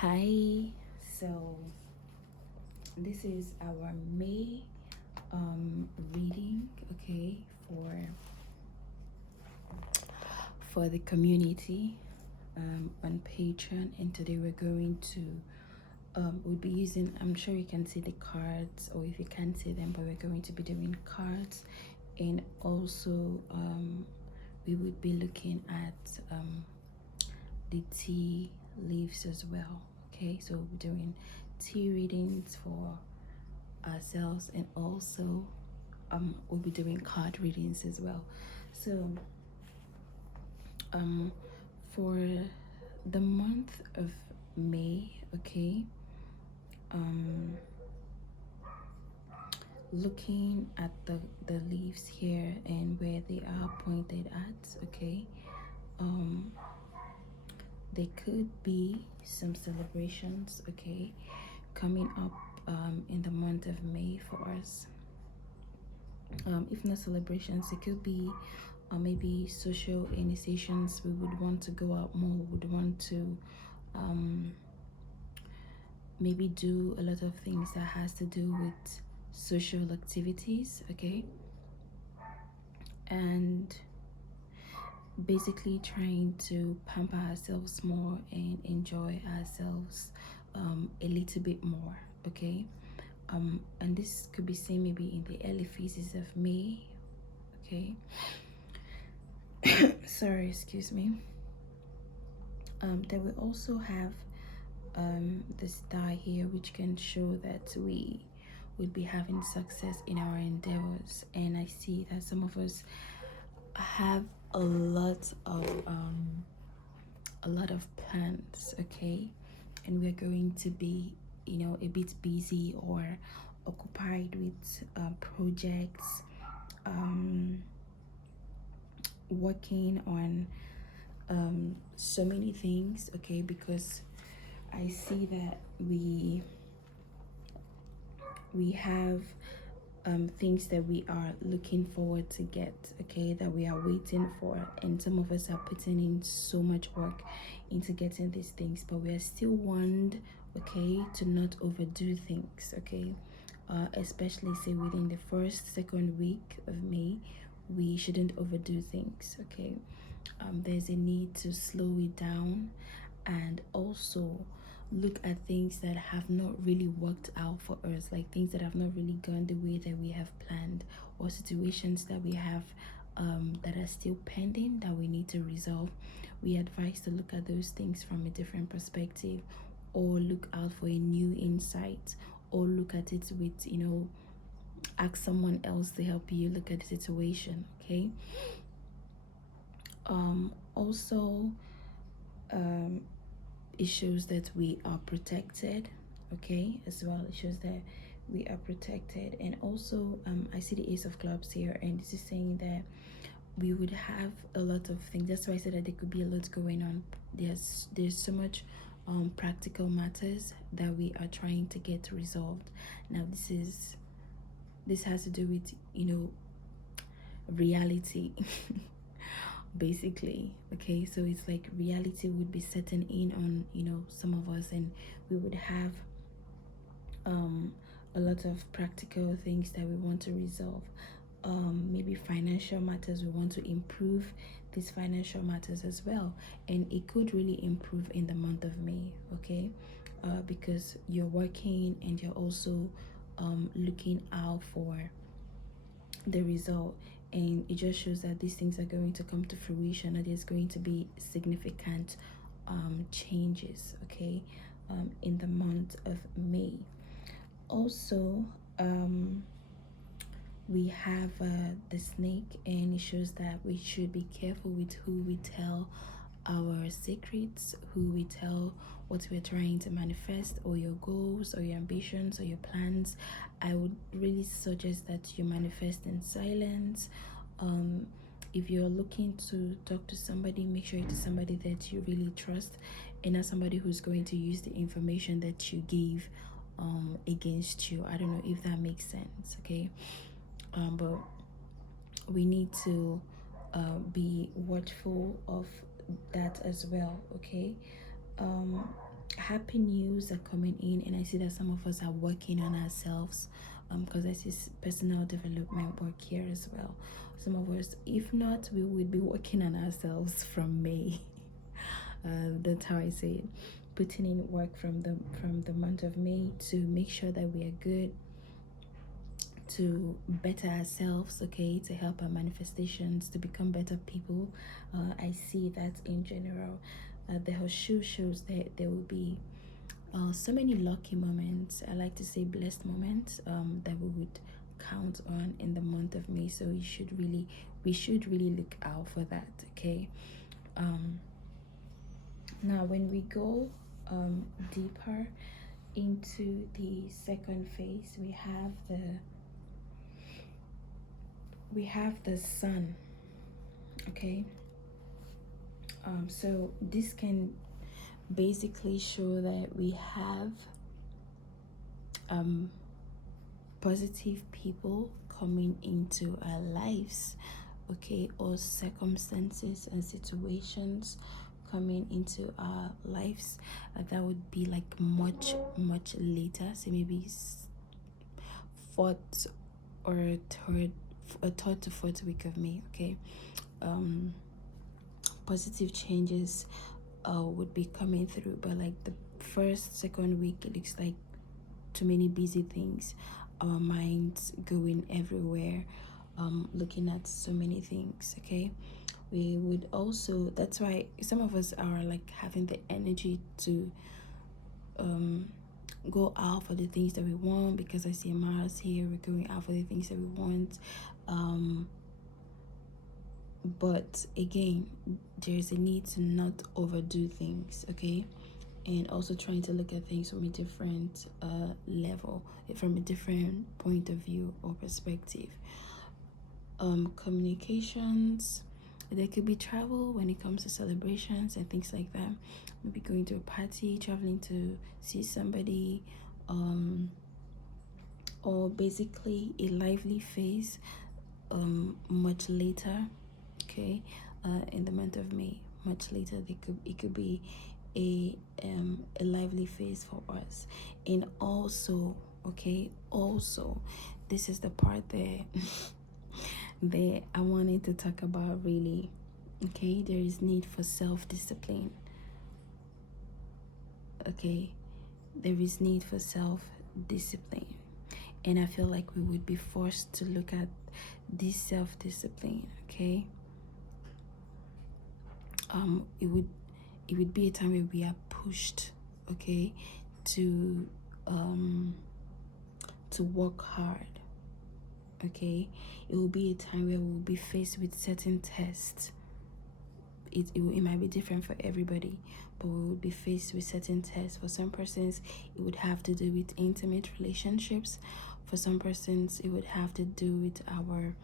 Hi, so this is our May reading, okay, for the community on Patreon, and today we're going to we'll be using, I'm sure you can see the cards, or if you can't see them, but we're going to be doing cards, and also we would be looking at the tea leaves as well. Okay, so we'll be doing tea readings for ourselves, and also we'll be doing card readings as well. So um for the month of May, okay, um looking at the leaves here and where they are pointed at, okay, um there could be some celebrations, okay, coming up in the month of May for us. If not celebrations, it could be maybe social initiations. We would want to go out more, would want to um, maybe do a lot of things that has to do with social activities, okay, and basically trying to pamper ourselves more and enjoy ourselves a little bit more, okay. And this could be seen maybe in the early phases of May, okay. Sorry, excuse me. Then we also have the star here, which can show that we would be having success in our endeavors. And I see that some of us have a lot of plans, okay, and we're going to be, a bit busy or occupied with projects, um working on so many things, okay, because I see that we have things that we are looking forward to get, okay, that we are waiting for, and some of us are putting in so much work into getting these things, but we are still warned, okay, to not overdo things, okay. Especially say within the first second week of May, we shouldn't overdo things, okay. There's a need to slow it down, and also look at things that have not really worked out for us, like things that have not really gone the way that we have planned, or situations that we have that are still pending that we need to resolve. We advise to look at those things from a different perspective, or look out for a new insight, or look at it with, ask someone else to help you look at the situation, okay. Also, um it shows that we are protected, okay, as well. It shows that we are protected. And also I see the Ace of Clubs here, and this is saying that we would have a lot of things. That's why I said that there could be a lot going on. There's so much practical matters that we are trying to get resolved. Now this has to do with, reality. Basically, okay, so it's like reality would be setting in on, some of us, and we would have a lot of practical things that we want to resolve. Maybe financial matters, we want to improve these financial matters as well, and it could really improve in the month of May, okay, because you're working and you're also looking out for the result, and it just shows that these things are going to come to fruition, and there's going to be significant changes, okay, in the month of May. Also, we have the snake, and it shows that we should be careful with who we tell our secrets, who we tell what we're trying to manifest, or your goals, or your ambitions, or your plans. I would really suggest that you manifest in silence. If you're looking to talk to somebody, make sure it's somebody that you really trust, and not somebody who's going to use the information that you give against you. I don't know if that makes sense, okay. But we need to be watchful of that as well, okay. happy news are coming in, and I see that some of us are working on ourselves, because I see personal development work here as well. Some of us, if not, we would be working on ourselves from May. That's how I say it. Putting in work from the month of May to make sure that we are good, to better ourselves, okay, to help our manifestations, to become better people. I see that in general. The Horseshoe shows that there will be so many lucky moments. I like to say blessed moments, that we would count on in the month of May. So we should really look out for that, okay? Now when we go deeper into the second phase, we have the sun, okay? So this can basically show that we have positive people coming into our lives, okay, or circumstances and situations coming into our lives, that would be like much later, so maybe fourth or third to fourth week of May, okay. Positive changes would be coming through, but like the first second week, it looks like too many busy things, our minds going everywhere, looking at so many things, okay. We would also, that's why some of us are like having the energy to go out for the things that we want, because I see Mars here, we're going out for the things that we want. But again, there's a need to not overdo things, okay, and also trying to look at things from a different level, from a different point of view or perspective. Communications, there could be travel when it comes to celebrations and things like that, maybe going to a party, traveling to see somebody, or basically a lively phase much later, okay, in the month of May, much later. It could be a lively phase for us. And also, okay, also this is the part that that I wanted to talk about really, okay. There is need for self-discipline, okay. There is need for self-discipline, and I feel like we would be forced to look at this self-discipline, okay. It would be a time where we are pushed, okay, to work hard, okay. It will be a time where we will be faced with certain tests. It might be different for everybody, but we will be faced with certain tests. For some persons, it would have to do with intimate relationships. For some persons, it would have to do with our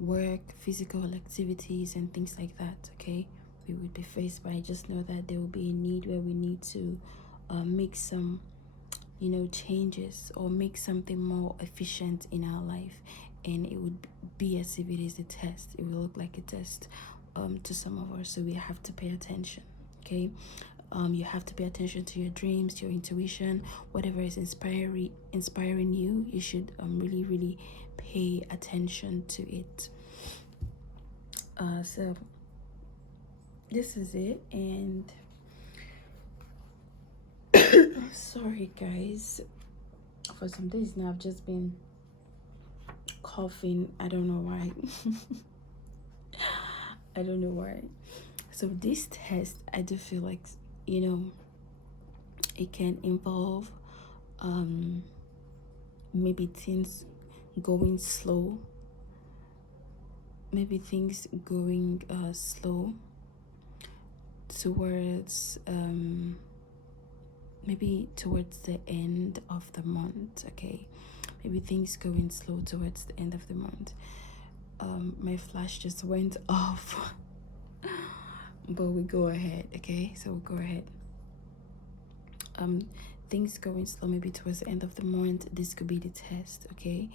work, physical activities, and things like that, okay. We would be faced by, just know that there will be a need where we need to make some changes, or make something more efficient in our life, and it would be as if it is a test. It will look like a test to some of us, so we have to pay attention, okay. You have to pay attention to your dreams, your intuition, whatever is inspiring you. You should really pay attention to it. So this is it, and sorry guys, for some days now I've just been coughing. I don't know why. I don't know why. So this test, I do feel like it can involve maybe things going slow, maybe things going slow towards maybe towards the end of the month, okay. Maybe things going slow towards the end of the month. My flash just went off. But we go ahead, okay. So we'll go ahead. Things going slow maybe towards the end of the month. This could be the test, okay.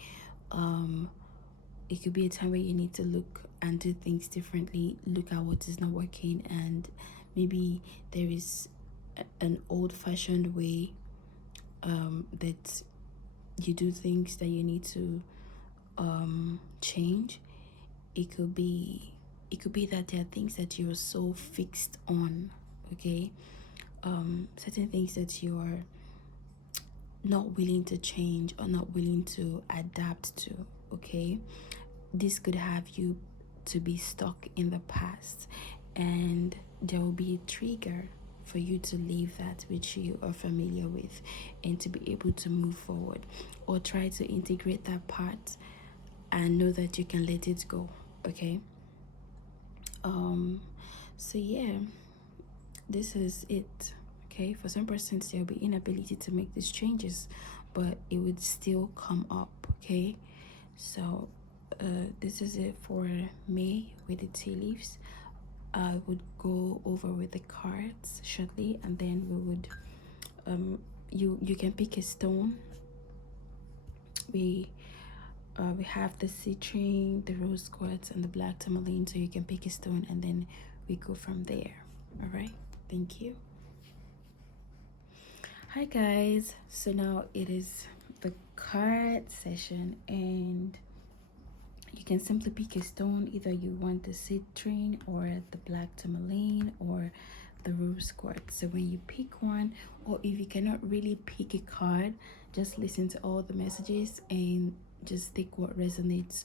It could be a time where you need to look and do things differently, look at what is not working, and maybe there is an old-fashioned way that you do things that you need to change. It could be that there are things that you're so fixed on, okay? Certain things that you're not willing to change or not willing to adapt to, okay? This could have you to be stuck in the past, and there will be a trigger for you to leave that which you are familiar with and to be able to move forward, or try to integrate that part and know that you can let it go, okay? So yeah, this is it, okay? For some persons there'll be inability to make these changes, but it would still come up, okay? So this is it for May with the tea leaves. I would go over with the cards shortly, and then we would you can pick a stone. We have the citrine, the rose quartz, and the black tourmaline, so you can pick a stone and then we go from there. All right, thank you. Hi guys, so now it is the card session, and you can simply pick a stone. Either you want the citrine or the black tourmaline or the rose quartz. So when you pick one, or if you cannot really pick a card, just listen to all the messages and just take what resonates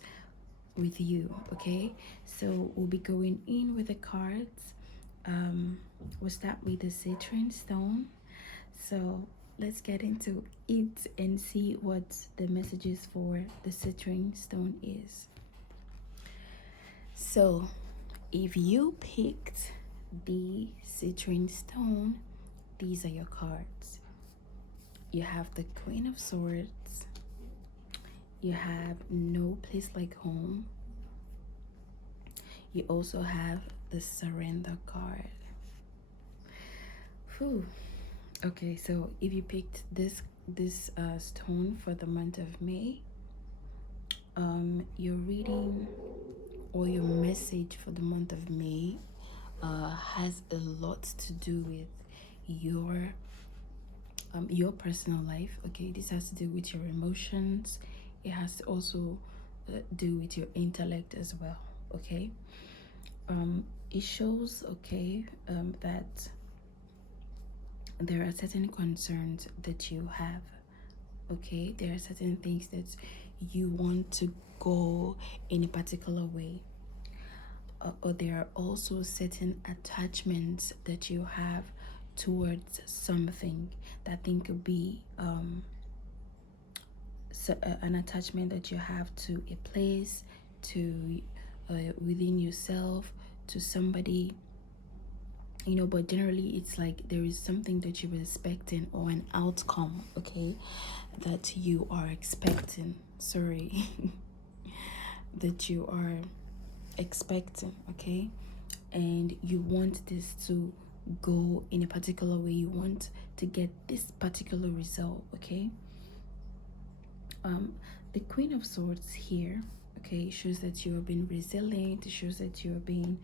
with you, okay? So we'll be going in with the cards. We'll start with the citrine stone. So let's get into it and see what the messages for the citrine stone is. So if you picked the citrine stone, these are your cards. You have the Queen of Swords, you have No Place Like Home, you also have the Surrender card. Whew. Okay, so if you picked this stone for the month of May, your reading or your message for the month of May has a lot to do with your personal life, okay? This has to do with your emotions. It has to also do with your intellect as well, okay? It shows, okay, that there are certain concerns that you have, okay? There are certain things that you want to go in a particular way, or there are also certain attachments that you have towards something. That thing could be an attachment that you have to a place, to within yourself, to somebody, you know. But generally it's like there is something that you're expecting, or an outcome, okay, that you are expecting, sorry, that you are expecting, okay, and you want this to go in a particular way. You want to get this particular result, okay? The Queen of Swords here, okay, shows that you are being resilient. It shows that you're being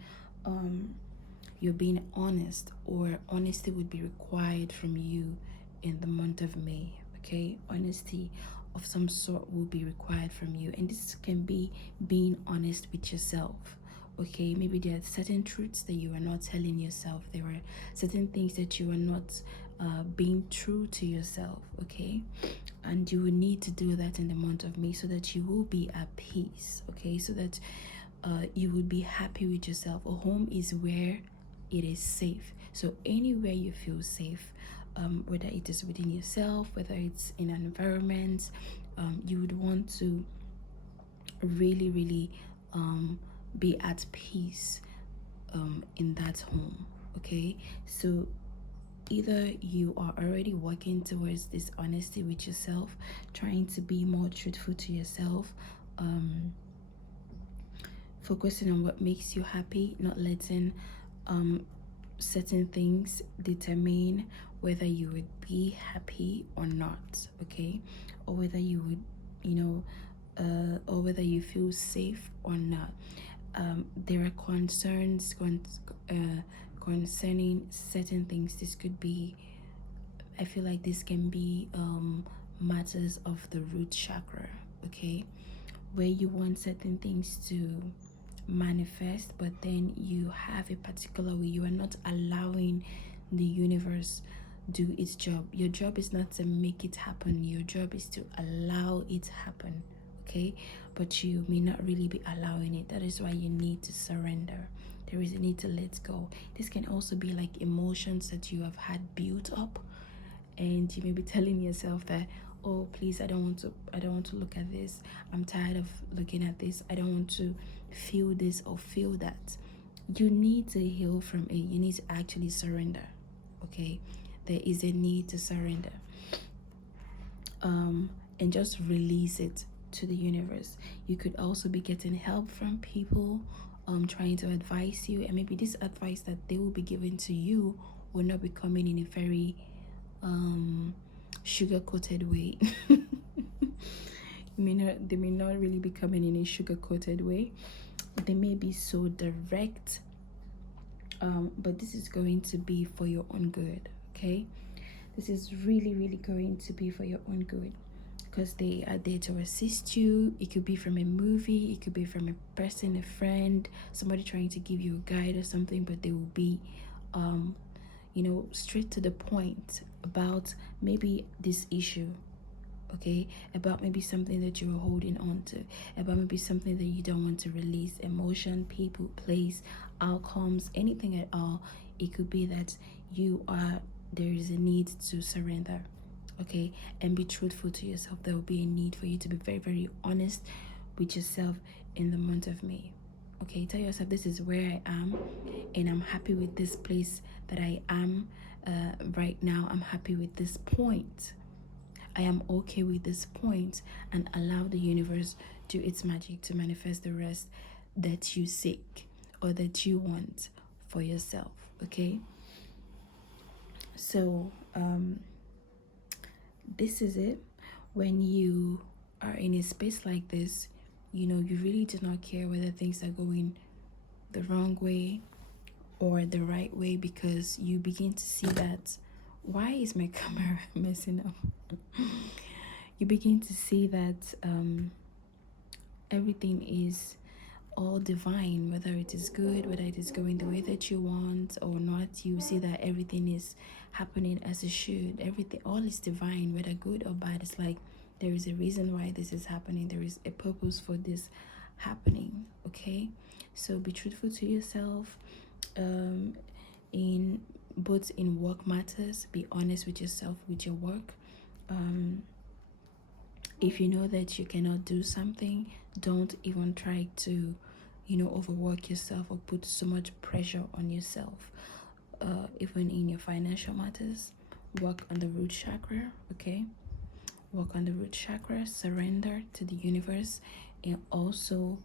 honest, or honesty would be required from you in the month of May, okay? Honesty of some sort will be required from you, and this can be being honest with yourself, okay? Maybe there are certain truths that you are not telling yourself. There are certain things that you are not being true to yourself, okay? And you will need to do that in the month of May, so that you will be at peace, okay? So that you would be happy with yourself. A home is where it is safe. So anywhere you feel safe, whether it is within yourself, whether it's in an environment, you would want to really be at peace in that home, okay? So either you are already working towards this honesty with yourself, trying to be more truthful to yourself, focusing on what makes you happy, not letting certain things determine whether you would be happy or not, okay? Or whether you would, or whether you feel safe or not. There are concerning certain things. This could be, I feel like this can be matters of the root chakra, okay, where you want certain things to manifest, but then you have a particular way. You are not allowing the universe do its job. Your job is not to make it happen, your job is to allow it happen, okay, but you may not really be allowing it. That is why you need to surrender. There is a need to let go. This can also be like emotions that you have had built up, and you may be telling yourself that, oh please, I don't want to look at this, I'm tired of looking at this, I don't want to feel this or feel that. You need to heal from it. You need to actually surrender, okay? There is a need to surrender, and just release it to the universe. You could also be getting help from people trying to advise you, and maybe this advice that they will be giving to you will not be coming in a very sugar coated way. They may not really be coming in a sugar coated way. They may be so direct, but this is going to be for your own good, okay? This is really going to be for your own good, because they are there to assist you. It could be from a movie, it could be from a person, a friend, somebody trying to give you a guide or something, but they will be straight to the point about maybe this issue, okay, about maybe something that you're holding on to, about maybe something that you don't want to release, emotion, people, place, outcomes, anything at all. It could be that there is a need to surrender, okay, and be truthful to yourself. There will be a need for you to be very honest with yourself in the month of May, okay? Tell yourself, this is where I am, and I'm happy with this place that I am right now. I'm happy with this point, I am okay with this point, and allow the universe do its magic to manifest the rest that you seek or that you want for yourself, okay? So this is it. When you are in a space like this, you really do not care whether things are going the wrong way or the right way, because you begin to see that, why is my camera messing up? You begin to see that everything is all divine, whether it is good, whether it is going the way that you want or not. You see that everything is happening as it should. Everything, all is divine, whether good or bad. It's like there is a reason why this is happening, there is a purpose for this happening, okay? So be truthful to yourself, in both in work matters. Be honest with yourself with your work. If you know that you cannot do something, don't even try to overwork yourself or put so much pressure on yourself. Even in your financial matters, work on the root chakra, okay? Work on the root chakra, surrender to the universe, and also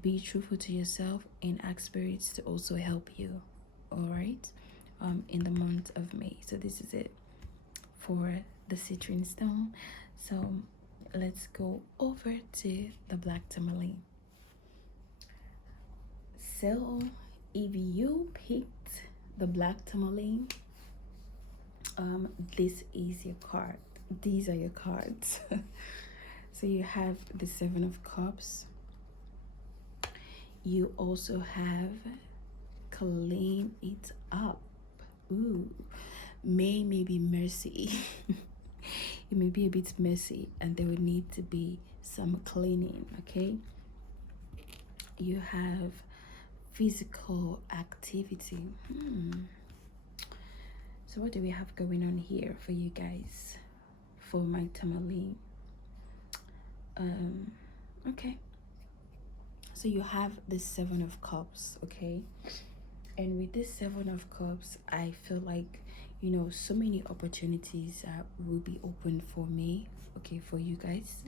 be truthful to yourself and ask spirits to also help you, all right? In the month of May. So this is it for the Citrine Stone. So let's go over to the black tourmaline. So if you picked the black tourmaline, this is your card. These are your cards. So you have the Seven of Cups. You also have clean it up. Ooh, May be mercy. It may be a bit messy, and there will need to be some cleaning, okay? You have physical activity. So what do we have going on here for you guys, for my tourmaline? Okay, so you have the Seven of Cups, okay? And with this Seven of Cups, I feel like so many opportunities will be open for me, okay, for you guys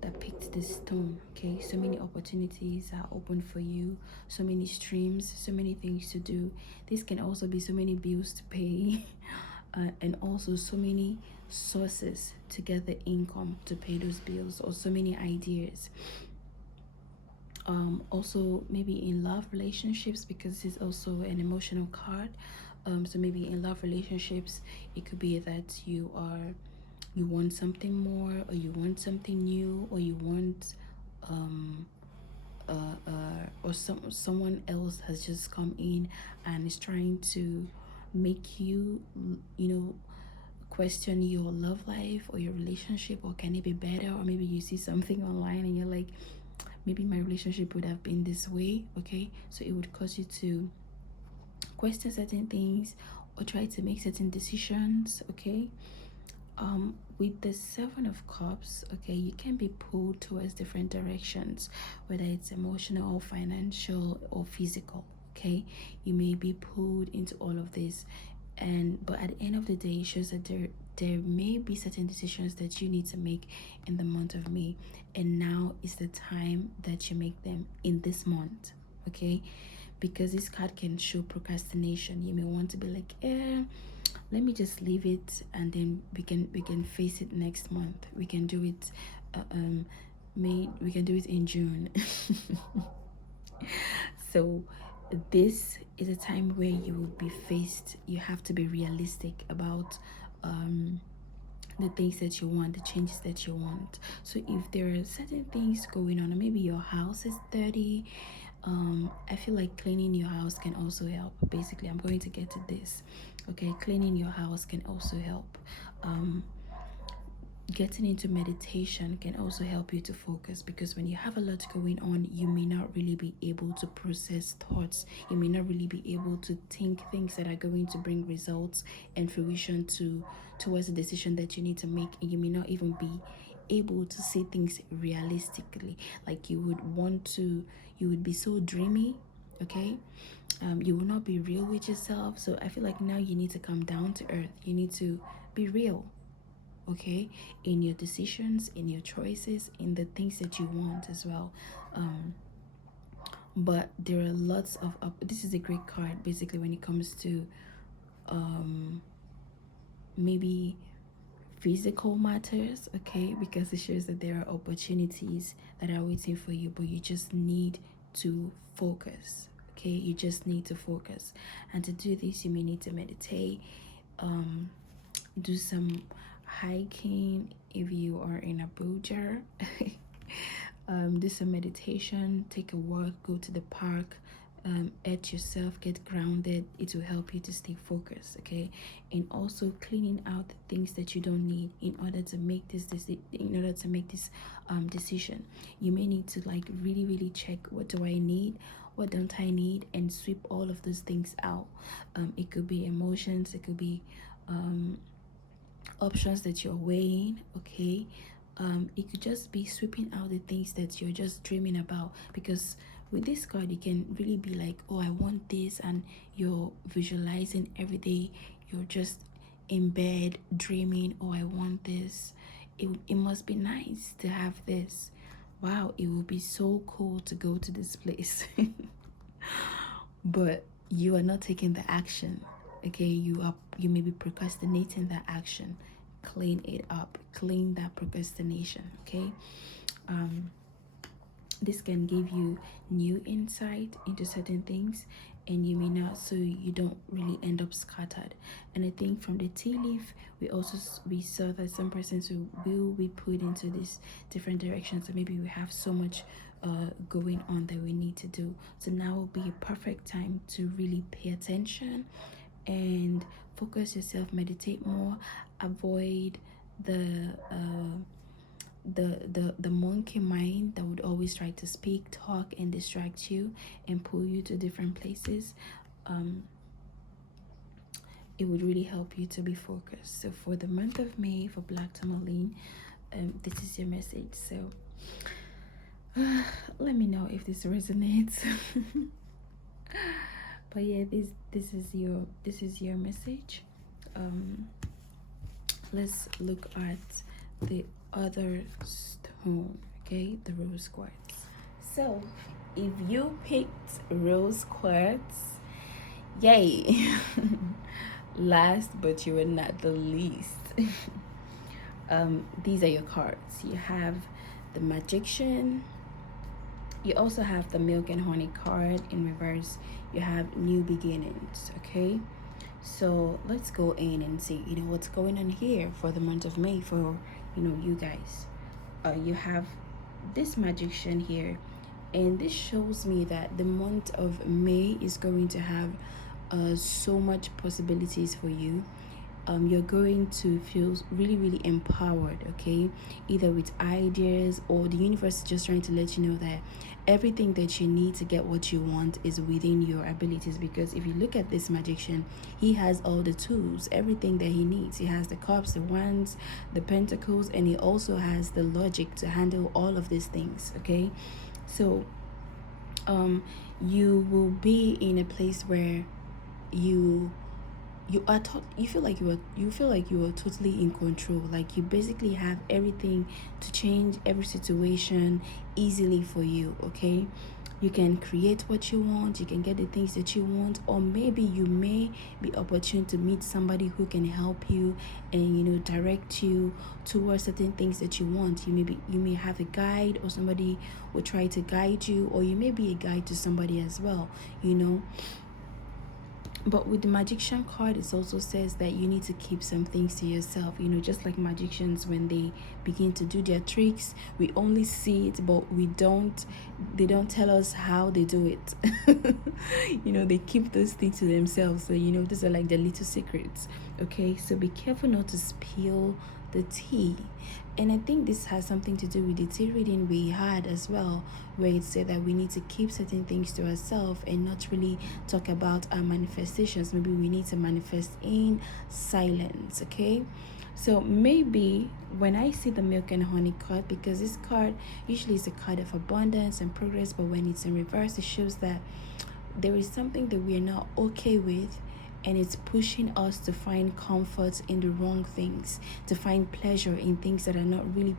that picked this stone, okay? So many opportunities are open for you, so many streams, so many things to do. This can also be so many bills to pay, and also so many sources to get the income to pay those bills, or so many ideas. Also maybe in love relationships, because it's also an emotional card. So maybe in love relationships, it could be that you want something more, or you want something new, or you want um or someone else has just come in and is trying to make you, you know, question your love life or your relationship, or can it be better? Or maybe you see something online and you're like, maybe my relationship would have been this way. Okay, so it would cause you to question certain things or try to make certain decisions. Okay, with the Seven of Cups, okay, you can be pulled towards different directions, whether it's emotional, financial, or physical. Okay, you may be pulled into all of this, and but at the end of the day, it shows that there may be certain decisions that you need to make in the month of May, and now is the time that you make them in this month. Okay, because this card can show procrastination. You may want to be like, let me just leave it, and then we can face it next month. We can do it May, we can do it in June. So this is a time where you will be faced, you have to be realistic about the things that you want, the changes that you want. So if there are certain things going on, or maybe your house is dirty, I feel like cleaning your house can also help. Basically, I'm going to get to this. Okay, cleaning your house can also help. Getting into meditation can also help you to focus, because when you have a lot going on, you may not really be able to process thoughts. You may not really be able to think things that are going to bring results and fruition towards the decision that you need to make, and you may not even be able to see things realistically. Like you would be so dreamy. Okay, you will not be real with yourself. So I feel like now you need to come down to earth. You need to be real, okay, in your decisions, in your choices, in the things that you want as well. But there are lots of this is a great card basically when it comes to maybe physical matters, okay, because it shows that there are opportunities that are waiting for you, but you just need to focus. Okay, you just need to focus, and to do this you may need to meditate, do some hiking if you are in Abuja. Do some meditation, take a walk, go to the park, at yourself, get grounded. It will help you to stay focused. Okay, and also cleaning out the things that you don't need in order to make this decision. You may need to like really check, what do I need, what don't I need, and sweep all of those things out. It could be emotions, it could be options that you're weighing. Okay, it could just be sweeping out the things that you're just dreaming about, because with this card you can really be like, oh, I want this, and you're visualizing every day. You're just in bed dreaming, oh, I want this. It must be nice to have this. Wow, it will be so cool to go to this place. But you are not taking the action. Okay, you may be procrastinating that action. Clean it up, clean that procrastination. Okay, this can give you new insight into certain things, and you may not, so you don't really end up scattered. And I think from the tea leaf, we saw that some persons will be put into these different directions. So maybe we have so much going on that we need to do. So now will be a perfect time to really pay attention and focus yourself, meditate more, avoid the the monkey mind that would always try to speak, talk, and distract you and pull you to different places. It would really help you to be focused. So for the month of May, for Black Tourmaline, this is your message. So let me know if this resonates. But yeah, this is your message. Let's look at the other stone. Okay, the rose quartz. So if you picked rose quartz, yay. Last but you are not the least. These are your cards. You have the Magician, You also have the milk and honey card in reverse. You have new beginnings. Okay, so let's go in and see, what's going on here for the month of May for, you guys. You have this magician here, and this shows me that the month of May is going to have so much possibilities for you. You're going to feel really, really empowered, okay? Either with ideas, or the universe is just trying to let you know that everything that you need to get what you want is within your abilities. Because if you look at this magician, he has all the tools, everything that he needs. He has the cups, the wands, the pentacles, and he also has the logic to handle all of these things, okay? So you will be in a place where you you feel like you are totally in control. Like you basically have everything to change every situation easily for you, okay? You can create what you want, you can get the things that you want, or maybe you may be opportune to meet somebody who can help you and direct you towards certain things that you want. You may have a guide, or somebody will try to guide you, or you may be a guide to somebody as well, But with the magician card, it also says that you need to keep some things to yourself. Just like magicians, when they begin to do their tricks, we only see it, but they don't tell us how they do it. They keep those things to themselves. So, these are like the little secrets. Okay, so be careful not to spill the tea. And I think this has something to do with the tea reading we had as well, where it said that we need to keep certain things to ourselves and not really talk about our manifestations. Maybe we need to manifest in silence, okay? So maybe when I see the milk and honey card, because this card usually is a card of abundance and progress, but when it's in reverse, it shows that there is something that we are not okay with, and it's pushing us to find comfort in the wrong things, to find pleasure in things that are not really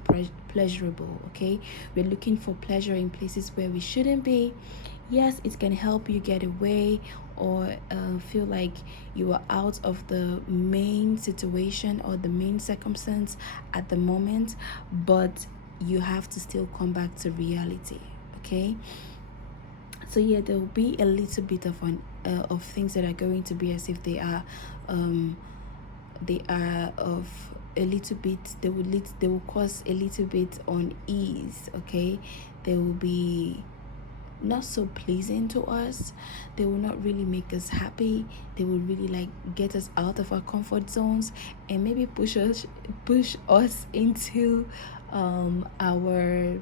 pleasurable, okay? We're looking for pleasure in places where we shouldn't be. Yes, it can help you get away, or feel like you are out of the main situation or the main circumstance at the moment, but you have to still come back to reality, okay? So yeah, there will be a little bit of things that are going to be as if they are of a little bit. They will cause a little bit unease, okay? They will be not so pleasing to us. They will not really make us happy. They will really like get us out of our comfort zones, and maybe push us into our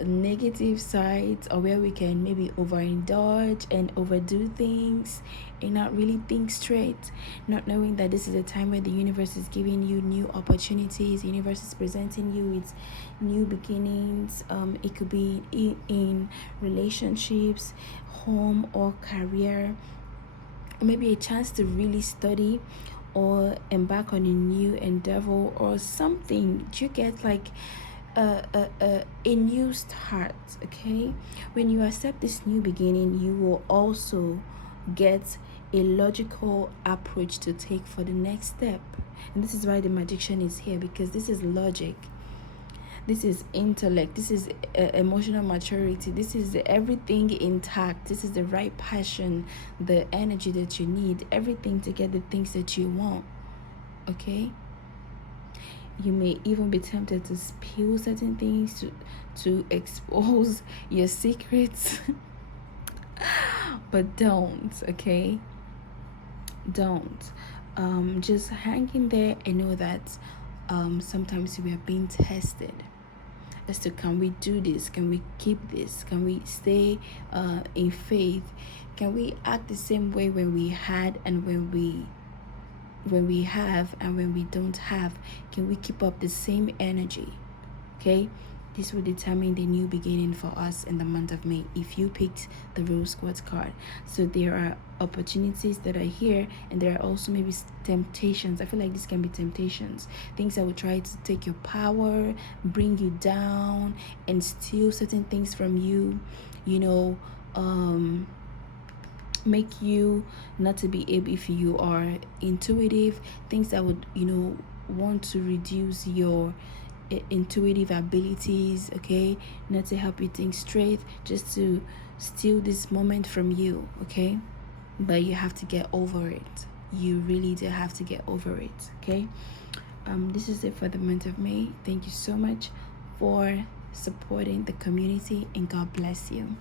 negative sides, or where we can maybe overindulge and overdo things and not really think straight, not knowing that this is a time where the universe is giving you new opportunities. The universe is presenting you with new beginnings. It could be in relationships, home, or career, or maybe a chance to really study or embark on a new endeavor or something. You get like a new start, okay? When you accept this new beginning, you will also get a logical approach to take for the next step. And this is why the magician is here, because this is logic, this is intellect, this is emotional maturity, this is everything intact, this is the right passion, the energy that you need, everything to get the things that you want, okay? You may even be tempted to spill certain things, to expose your secrets. But don't, okay? Don't. Just hang in there and know that sometimes we are being tested as to, can we do this? Can we keep this? Can we stay in faith? Can we act the same way when we had and when we have and when we don't have? Can we keep up the same energy? Okay, this will determine the new beginning for us in the month of May if you picked the Rose Quartz card. So there are opportunities that are here, and there are also maybe temptations. I feel like this can be temptations, things that will try to take your power, bring you down, and steal certain things from you, make you not to be able, if you are intuitive, things that would want to reduce your intuitive abilities, okay, not to help you think straight, just to steal this moment from you, okay? But you have to get over it. You really do have to get over it, okay? This is it for the month of May. Thank you so much for supporting the community, and God bless you.